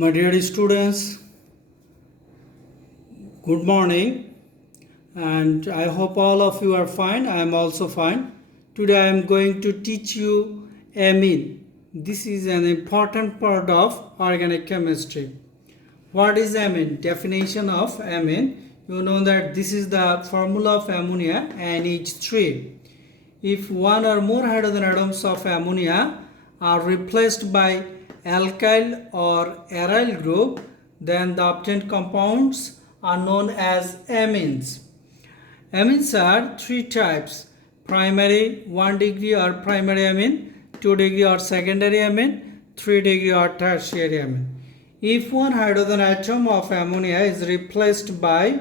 My dear students, good morning, and I hope all of you are fine. I am also fine. Today I am going to teach you amine. This is an important part of organic chemistry. What is amine? Definition of amine. You know that this is the formula of ammonia NH3. If one or more hydrogen atoms of ammonia are replaced by alkyl or aryl group, then the obtained compounds are known as amines. Amines are three types: primary 1 degree or primary amine, 2 degree or secondary amine, 3 degree or tertiary amine. If one hydrogen atom of ammonia is replaced by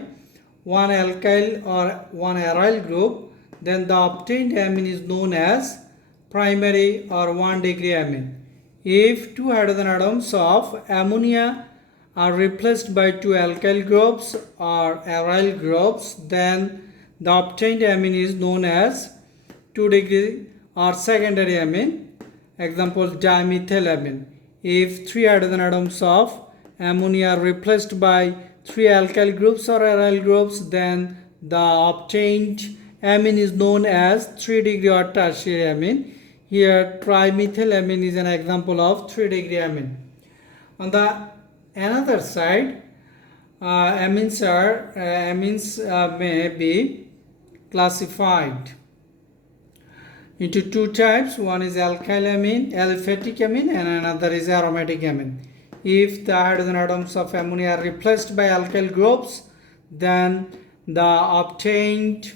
one alkyl or one aryl group, then the obtained amine is known as primary or 1 degree amine. If two hydrogen atoms of ammonia are replaced by two alkyl groups or aryl groups, then the obtained amine is known as 2 degree or secondary amine. Example, dimethylamine. If three hydrogen atoms of ammonia are replaced by three alkyl groups or aryl groups, then the obtained amine is known as 3 degree or tertiary amine. Here trimethylamine is an example of 3 degree amine. On the another side, amines may be classified into two types. One is alkyl amine, aliphatic amine, and another is aromatic amine. If the hydrogen atoms of ammonia are replaced by alkyl groups, then the obtained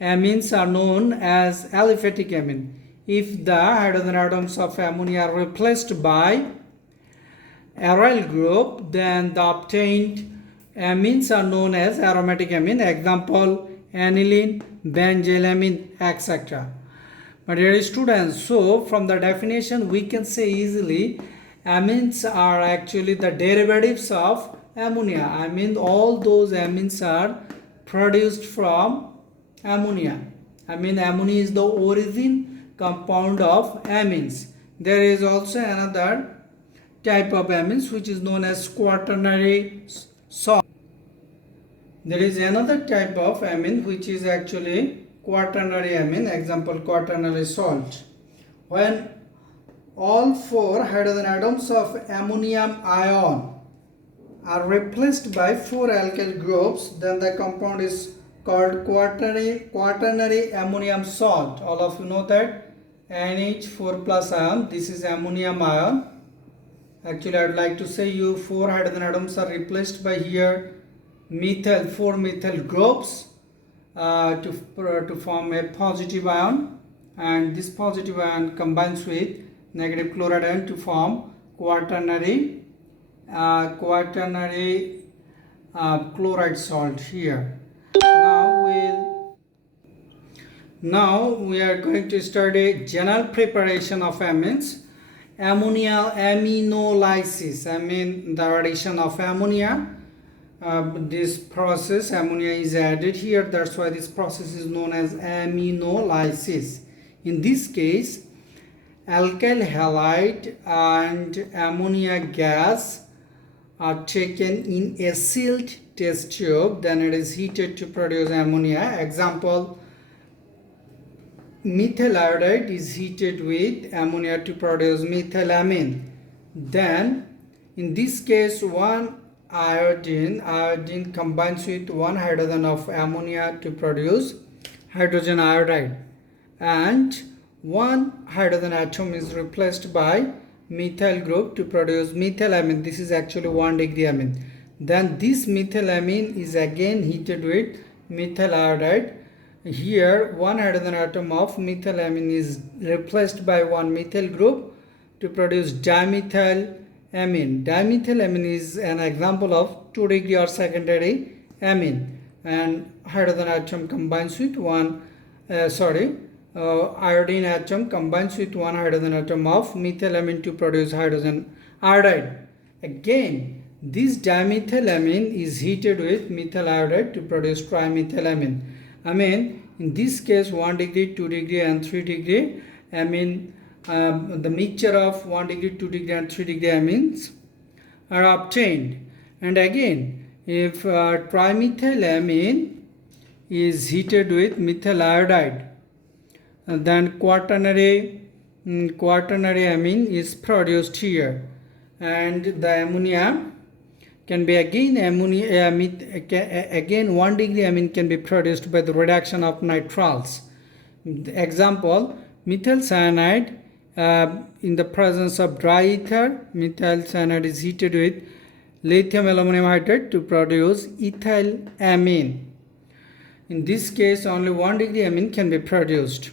amines are known as aliphatic amine. If the hydrogen atoms of ammonia are replaced by aryl group, then the obtained amines are known as aromatic amine. Example, aniline, benzylamine, etc. My dear students, so from the definition we can say easily amines are actually the derivatives of ammonia. I mean all those amines are produced from ammonia. I mean ammonia is the origin compound of amines. There is also another type of amines which is known as quaternary salt. There is another type of amine which is actually quaternary amine. Example, quaternary salt. When all four hydrogen atoms of ammonium ion are replaced by four alkyl groups, then the compound is called quaternary ammonium salt. All of you know that NH4 plus ion, this is ammonium ion. Actually I would like to say you four hydrogen atoms are replaced by here four methyl groups to form a positive ion, and this positive ion combines with negative chloride ion to form quaternary chloride salt here. Now we are going to start a general preparation of amines. Aminolysis, I mean the addition of ammonia. This process, ammonia is added here, that's why this process is known as aminolysis. In this case, alkyl halide and ammonia gas are taken in a sealed test tube, then it is heated to produce ammonia. Example, methyl iodide is heated with ammonia to produce methylamine. Then in this case, one iodine combines with one hydrogen of ammonia to produce hydrogen iodide, and one hydrogen atom is replaced by methyl group to produce methylamine. This is actually 1 degree amine. Then this methylamine is again heated with methyl iodide. Here one hydrogen atom of methylamine is replaced by one methyl group to produce dimethylamine. Dimethylamine is an example of 2 degree or secondary amine, and hydrogen atom combines with iodine atom combines with one hydrogen atom of methylamine to produce hydrogen iodide. Again, this dimethylamine is heated with methyl iodide to produce trimethylamine. I mean, in this case 1 degree, 2 degree and 3 degree amine, the mixture of 1 degree, 2 degree and 3 degree amines are obtained. And again, if trimethylamine is heated with methyl iodide, then quaternary amine is produced here, and the ammonia can be again again 1 degree amine can be produced by the reduction of nitriles. Example, methyl cyanide, in the presence of dry ether, methyl cyanide is heated with lithium aluminum hydride to produce ethyl amine. In this case, only 1 degree amine can be produced.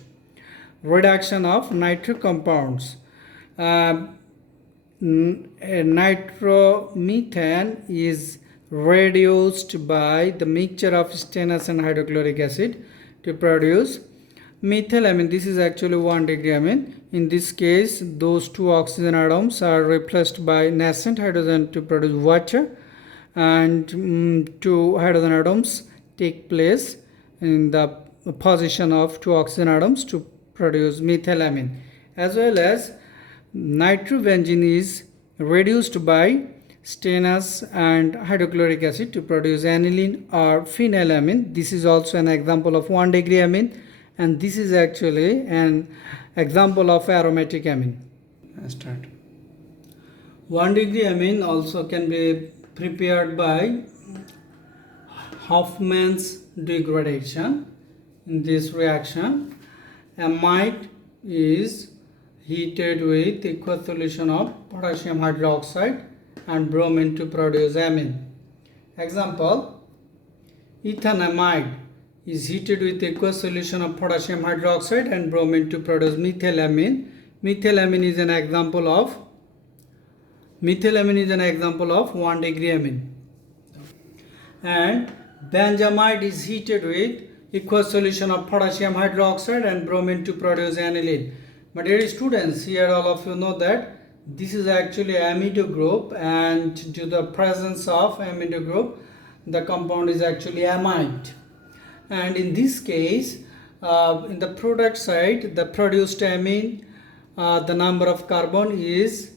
Reduction of nitric compounds. Nitromethane is reduced by the mixture of stannous and hydrochloric acid to produce methylamine. This is actually 1 degree amine. In this case, those two oxygen atoms are replaced by nascent hydrogen to produce water, and two hydrogen atoms take place in the position of two oxygen atoms to produce methylamine. As well as nitrobenzene is reduced by stannous and hydrochloric acid to produce aniline or phenylamine. This is also an example of 1 degree amine, and this is actually an example of aromatic amine. Start. 1 degree amine also can be prepared by Hofmann's degradation. In this reaction, amide is heated with aqueous solution of potassium hydroxide and bromine to produce amine. Example, ethanamide is heated with aqueous solution of potassium hydroxide and bromine to produce methylamine. Methylamine is an example of 1 degree amine. And benzamide is heated with aqueous solution of potassium hydroxide and bromine to produce aniline. But dear students, here all of you know that this is actually amido group, and due to the presence of amido group, the compound is actually amide. And in this case, in the product side, the produced amine, the number of carbon is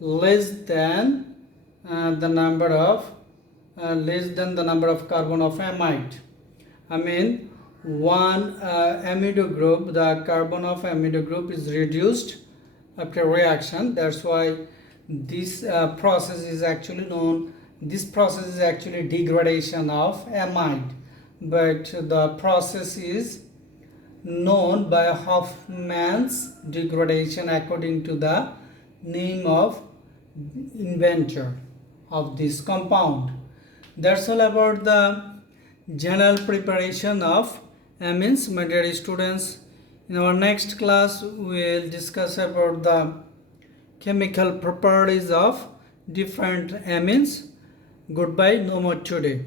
less than the number of carbon of amide. I mean, one amido group, the carbon of amido group is reduced after reaction. That's why this process is actually known. This process is actually degradation of amide, but the process is known by Hofmann's degradation according to the name of inventor of this compound. That's all about the general preparation of amines. My dear students, in our next class we will discuss about the chemical properties of different amines. Goodbye, no more today.